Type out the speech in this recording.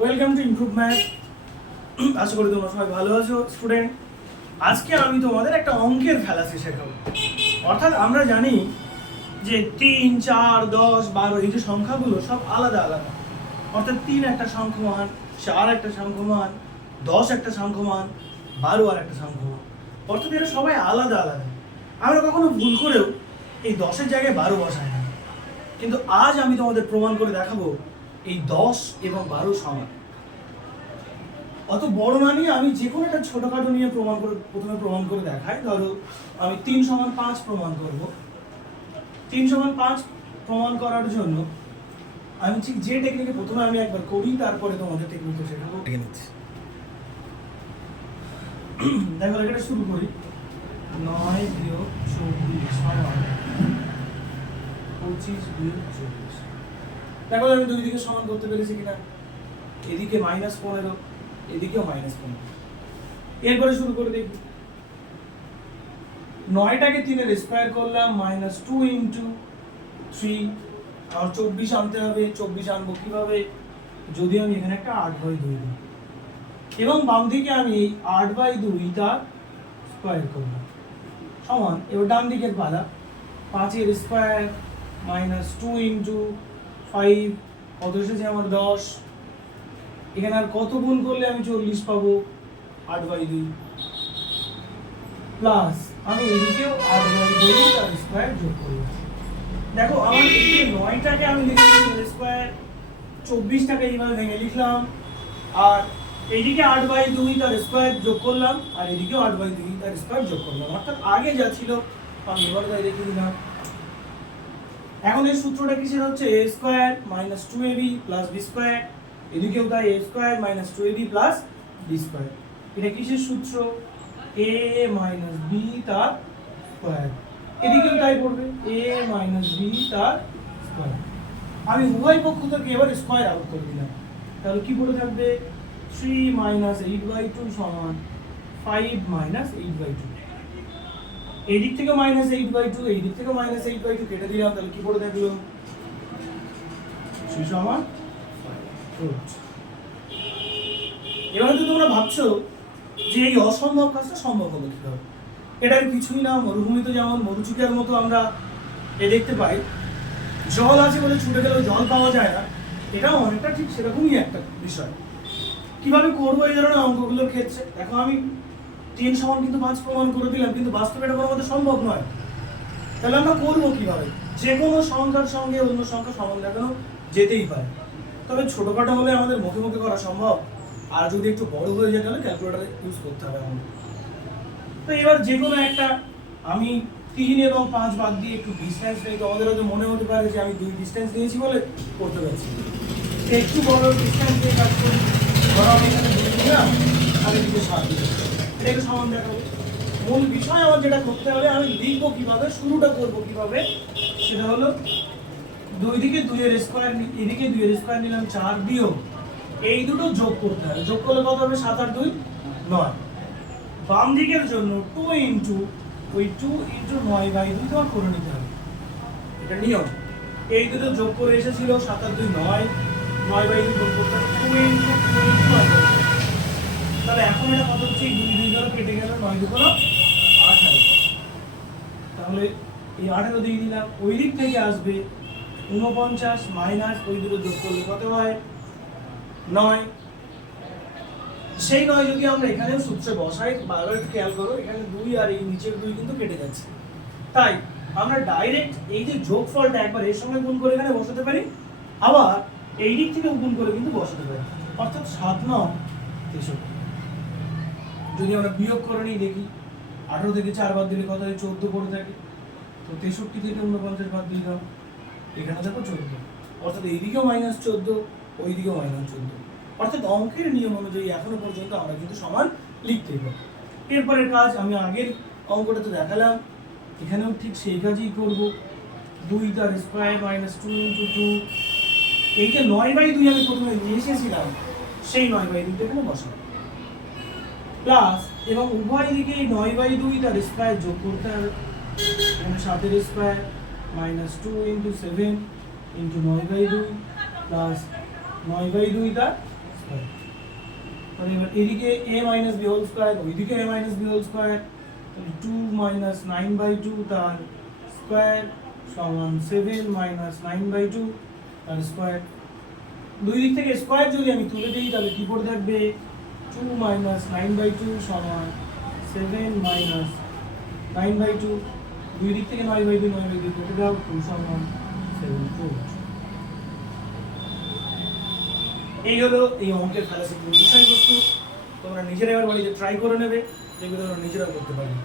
Welcome to improve math আশা করি তোমরা সবাই ভালো আছো স্টুডেন্ট আজকে আমি তোমাদের একটা অঙ্কের ফ্যালাসি শেখাবো। অর্থাৎ আমরা জানি যে তিন, চার, দশ, বারো, এই যে সংখ্যাগুলো সব আলাদা আলাদা। অর্থাৎ তিন একটা সংখ্যমান, চার একটা সংখ্যমান, দশ একটা সংখ্যমান, বারো আর একটা সংখ্যমান। অর্থাৎ এরা সবাই আলাদা আলাদা। আমরা কখনো ভুল করেও এই দশের জায়গায় বারো বসাই না। কিন্তু আজ আমি তোমাদের প্রমাণ করে দেখাবো এই দশ এবং বারো সমান। অত বড় না নিয়ে আমি যে কোনো একটা ছোটোখাটো নিয়ে প্রমাণ করে প্রথমে প্রমাণ করে দেখাই। ধরো আমি তিন সমান পাঁচ প্রমাণ করব। তিন সমান পাঁচ প্রমাণ করার জন্য আমি ঠিক যে টেকনিকে প্রথমে আমি একবার করি তারপরে তোমাদের টেকনিকে শেখাবো। দেখে নিচ্ছি দেখো এটা শুরু করি। নয় বিয়োগ চব্বিশ সমান পঁচিশ বিয়োগ চব্বিশ। দেখো আমি দুই দিকে সমান করতে পেরেছি কিনা। এদিকে মাইনাস পনেরো এদিকেও মাইনাস পনেরো এরপরে শুরু করে দেখি নয়টাকে তিনের স্কোয়ার করলাম মাইনাস টু ইন্টু থ্রি আমার চব্বিশ আনতে হবে, চব্বিশ আনব কীভাবে? যদি আমি এখানে একটা আট বাই দুই দিই। এবং বাম দিকে আমি এই আট বাই দুইটা স্কোয়ার করলাম। সমান, এবার ডান দিকের পালা, পাঁচের square minus two into five কত এসেছে আমার দশ। এখানে আর কত গুণ করলে আমি চল্লিশ পাবো? আট বাই দুই। প্লাস আমি এদিকেও আট বাই দুই তার স্কোয়ার যোগ করলাম। দেখো, আমার এদিকে নয়টাকে আমি লিখেছি স্কোয়ার চব্বিশটাকে এইভাবে ভেঙে লিখলাম। আর এইদিকে আট বাই দুই তার স্কোয়ার যোগ করলাম, আর এদিকেও আট বাই দুই তার স্কোয়ার যোগ করলাম। অর্থাৎ আগে যা ছিল, আমি এবার তাই রেখে দিলাম। এখন এই সূত্রটা কিসের হচ্ছে? A square minus two A B plus B square এদিকেও তাই A square minus two A B plus B square এটা কিসের সূত্র? এ মাইনাস বি তার স্কোয়ার এদিকেও তাই পড়বে। এ মাইনাস বি তার স্কোয়ার আমি উভয় পক্ষ থেকে এবার স্কোয়ার আউট করে দিলাম। তাহলে কি পড়ে থাকবে? Three minus eight by two সমান five minus eight by two এই দিক থেকে মাইনাস এইট বাই টু এই দিক থেকে মাইনাস এইট বাই টু কেটে দিলাম, তাহলে কি করে দেখল থ্রি সমান। এবার হয়তো তোমরা ভাবছ যে এই অসম্ভব কাজটা সম্ভব হলো কীভাবে? এটার কিছুই না মরুভূমিতে যেমন মরুচিকার মতো আমরা এ দেখতে পাই। জল আছে বলে ছুটে গেলেও জল পাওয়া যায় না। এটাও অনেকটা ঠিক সেরকমই একটা বিষয়। কীভাবে করব এই ধরনের অঙ্কগুলোর ক্ষেত্রে? দেখো আমি তিন সমান কিন্তু পাঁচ প্রমাণ করে দিলাম, কিন্তু বাস্তবে এটা কোনো মতে সম্ভব নয়। তাহলে আমরা করব কীভাবে? যে কোনো সংখ্যার সঙ্গে অন্য সংখ্যা সমান দেখানো যেতেই পারে। তবে ছোটখাটো হলে আমাদের মুখে মুখে করা সম্ভব। আর যদি একটু বড় হয়ে যায় তাহলে ক্যালকুলেটার ইউজ করতে হবে আমাদের। তো এবার যে কোনো একটা আমি তিন এবং পাঁচ বাদ দিয়ে একটু ডিস্টেন্স নিই তোমাদের হয়তো মনে হতে পারে যে আমি দুই ডিস্টেন্স নিয়েছি বলে করতে পারছি। তো একটু বড় ডিস্টেন্স দিয়ে কাজ করি, ধরো আমি এখানে দুই দিলাম এদিকে সাত দিলাম। একটু সমান দেখাবো। মূল বিষয় আমার যেটা করতে হবে, আমি লিখব কীভাবে, শুরুটা করব কীভাবে, সেটা হলো দুই দিকে দুইয়ের স্কোয়ার এদিকে দুইয়ের স্কোয়ার নিলাম চার বিয়োগ। এই দুটো যোগ করতে হবে। যোগ করলে কত হবে? সাত আর দুই, নয়। বাম দিকের জন্য টু ইন্টু ওই টু ইন্টু নয় বাই দুই তোমার করে নিতে হবে। এটা নিয়ম। এই দুটো যোগ করে এসেছিল সাত আর দুই, নয়। নয় বাই দুই যোগ করতে হবে। টু ইন্টু টু ইন্টু নয়। তাহলে এখন এটা কত হচ্ছে? দুই দুই ধরো কেটে গেল নয় দু কোনো আঠারো তাহলে এই আঠারো দিয়ে দিলাম। ওই দিক থেকে আসবে উনপঞ্চাশ মাইনাস ওই দুটো যোগ করলে কত হয়? নয়। সেই নয় যদি আমরা এখানেও সূত্রে বসাই বারবার খেয়াল করো, এখানে দুই আর এই নিচের দুই কিন্তু কেটে যাচ্ছে। তাই আমরা ডাইরেক্ট এই যে যোগফলটা একবার এর সঙ্গে গুণ করে এখানে বসাতে পারি, আবার এই দিক থেকে গুণ করে কিন্তু বসাতে পারি। অর্থাৎ সাত নয় তেষট্টি। যদি আমরা বিয়োগ করে নিই, দেখি আঠেরো থেকে চার বাদ দিলে কত হয়? চোদ্দ করে থাকে। তো তেষট্টি থেকে উনপঞ্চাশ বাদ দিলাম এখানে দেখো চোদ্দ। অর্থাৎ এইদিকেও মাইনাস চোদ্দ, ওইদিকেও মাইনাস চোদ্দ। অর্থাৎ অঙ্কের নিয়ম অনুযায়ী এখনও পর্যন্ত আমরা কিন্তু সমান লিখতে পারি এরপরের কাজ, আমি আগের অঙ্কটা তো দেখালাম। এখানেও ঠিক সেই কাজই করব। দুই তার square minus two into two এই যে নয় বাই দুই আমি প্রথমে নিয়ে এসেছিলাম। সেই নয় বাই দুইটা এখানে বসাবো। প্লাস এবং উভয় দিকে এই নয় বাই দুই তার স্কোয়ার যোগ করতে হবে। সাতের square minus two into seven into নয় বাই দুই প্লাস নয় বাই দুই তার স্কোয়ার এবার এদিকে A minus B whole square ওইদিকে A minus B whole square two minus nine by two তার স্কোয়ার সমান seven minus nine by two তার স্কোয়ার দুই দিক থেকে স্কোয়ার যদি আমি তুলে দিই, তাহলে কী পড়ে থাকবে? Two minus nine by two সমান seven minus nine by two দুই দিক থেকে নয় বাই দুই, নয় বাই দুই কেটে দাও টু সমান সেভেন টু এই হলো এই অঙ্কের ফ্যালাসিটির বিষয়বস্তু তোমরা নিজেরা এবার বাড়িতে ট্রাই করে নেবে, দেখবে তোমরা নিজেরা করতে পারবে।